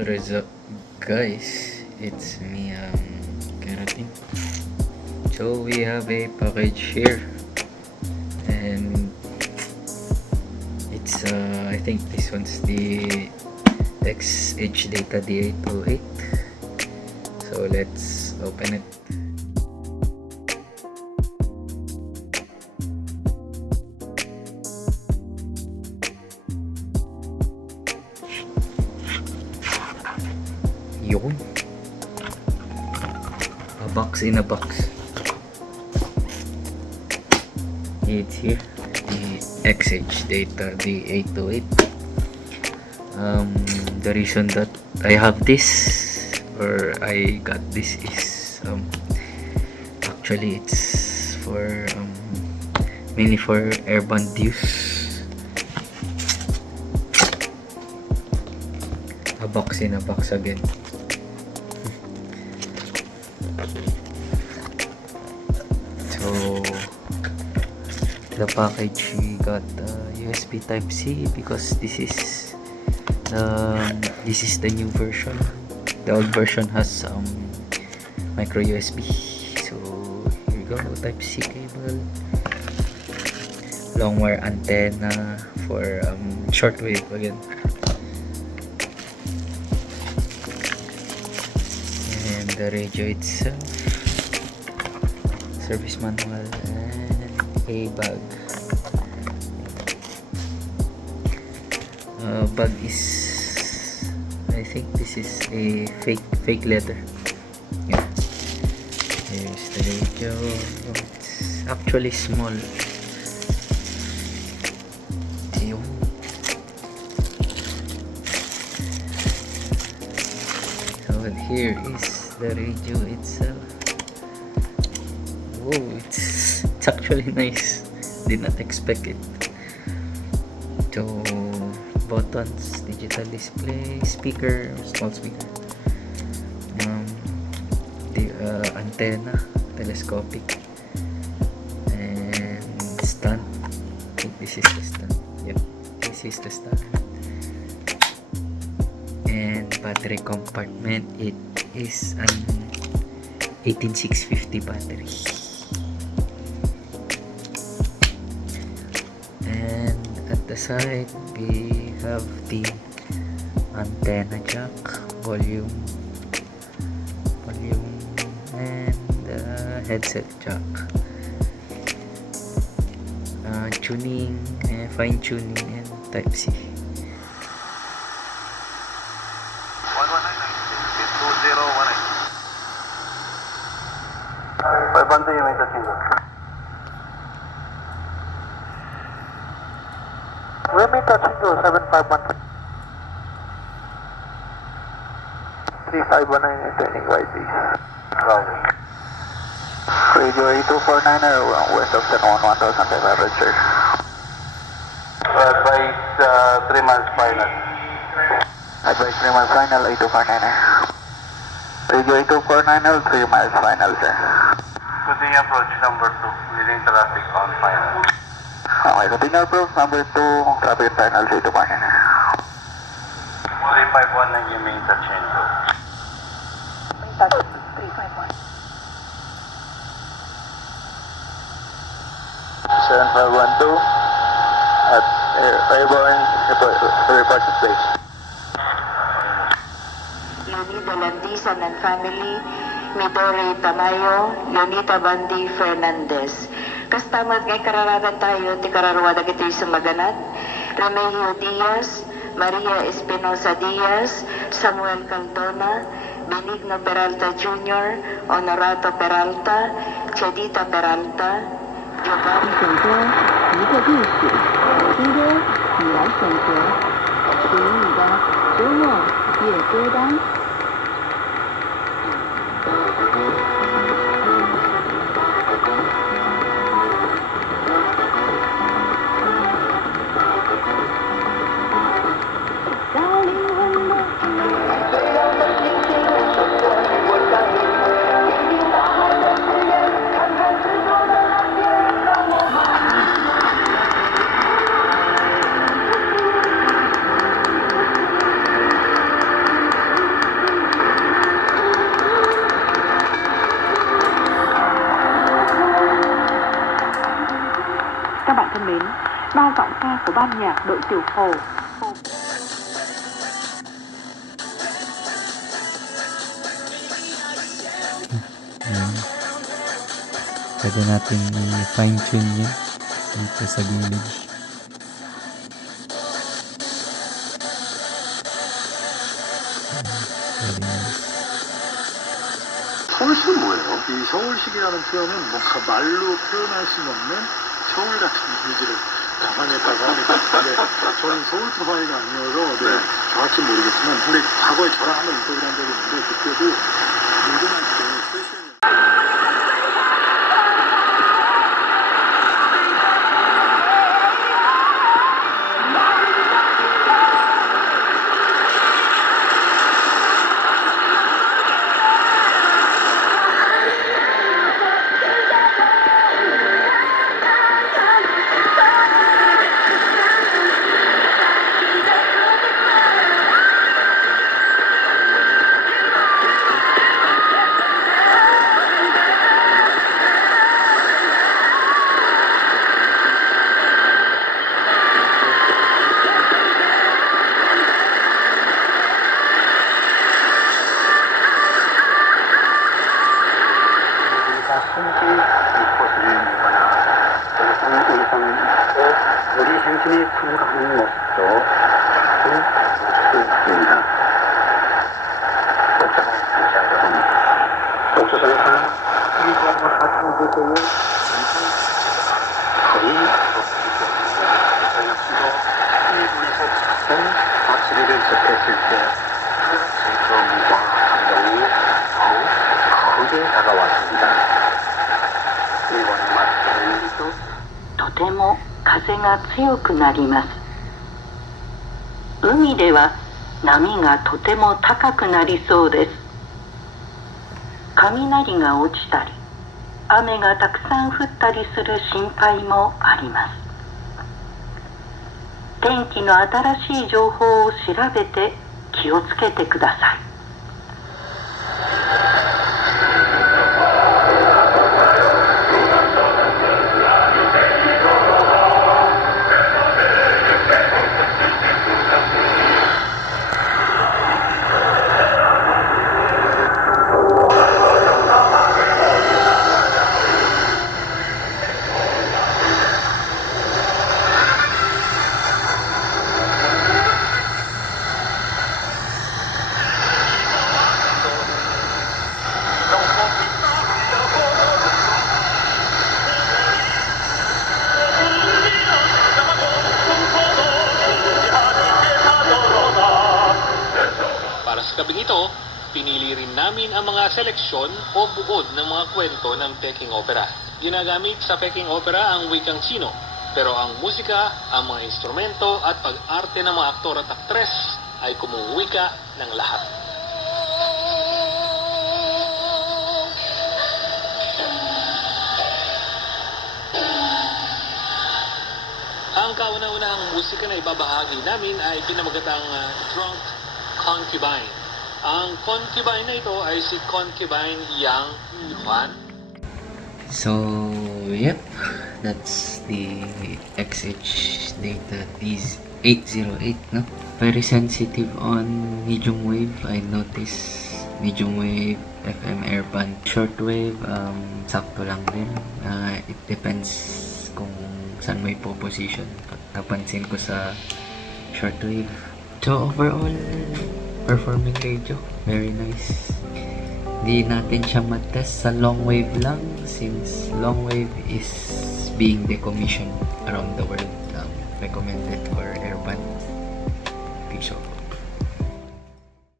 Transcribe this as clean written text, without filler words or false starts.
What is up, guys? It's me, Keratin. So we have a package here, and it's I think this one's the XHDATA D808. So let's open it. Yun. A box in a box. It's here. The XHDATA D808. The reason that I have this, or I got this, is actually it's for mainly for airborne use. A box in a box again. So the package, we got USB type C because this is the new version. The old version has micro USB. So here you go, type C cable, long wire antenna for shortwave again, and the radio itself, service manual, and a bag. Bag is, I think this is a fake leather. Yeah. Here's the radio. It's actually small. Yun. So here is the radio itself. Whoa, it's actually nice. Did not expect it. So buttons, digital display, speaker, small speaker, the antenna, telescopic, and stand. I think this is the stand. Yep, this is the stand. And battery compartment, it is an 18650 battery. And at the side, we have the antenna jack, volume, and headset jack, tuning, fine tuning, and type C. 500 you may touching go. We may touching go 751 3519 is turning right please. Roger. Radio 8249 west of San Juan 1500 sir. Advice 3 miles final. Advice 3 miles final 8249. Radio 8249 3 miles final sir. Continue approach number 2 leading traffic on final. Okay, continue approach number 2 traffic final sa 8249. 351 yung main touch and go. Main touch 351. 7512 at airborne report to place. Leonida Landisan and family, Midori Tamayo, Leonita Bandi Fernandez. Kastamad ngay kararagan tayo, ti kararwada ito sa Maganat, Remigio Diaz, Maria Espinosa Diaz, Samuel Caldona, Benigno Peralta Jr., Honorato Peralta, Chedita Peralta, Giovanni. 一个地址，今天你来选择属于你的周末夜歌单。ban nhạc đội tiểu phổ. Ayan. Pwede natin i-fine tune yan dito sa gilid. Very nice. 서울시는 뭐예요? 이 서울식이라는 표현은 뭔가 말로 표현할 수 없는 서울 같은 이미지를 담아냈다고 하니까 근데 저는 서울 토바이가 아니어서 정확히 모르겠지만 근데 과거에 저랑 한번 인터뷰를 한 적이 있는데 그때도 운동할 때 세션을 우리 행진에 참가하는 모습도 볼 수 있습니다. 독서장에서는 우리가 같은 곳에 거의 저녁도 일본에서 작은 박수리를 접했을 때 즐거움과 감동이 더욱 크게 다가왔습니다. 일본의 마스터는 とても風が強くなります。海では波がとても高くなりそうです。雷が落ちたり、雨がたくさん降ったりする心配もあります。天気の新しい情報を調べて気をつけてください。Sa gabing ito, pinili rin namin ang mga seleksyon o bukod ng mga kwento ng Peking Opera. Ginagamit sa Peking Opera ang wikang Sino, pero ang musika, ang mga instrumento at pag-arte ng mga aktor at aktres ay kumuwika ng lahat. Ang kauna-unahang musika na ibabahagi namin ay pinamagatang Drunk Concubine. Ang concubine na ito ay si Concubine Yang Yuan. So, yep, that's the XHDATA T808, no? Very sensitive on medium wave. I noticed medium wave, FM airband, shortwave, sakto lang din. It depends kung saan mo ipoposition. Napansin ko sa shortwave. So, overall, performing radio, very nice. Di natin siya matest sa long wave lang since long wave is being decommissioned around the world. Recommended for airband. Peace out.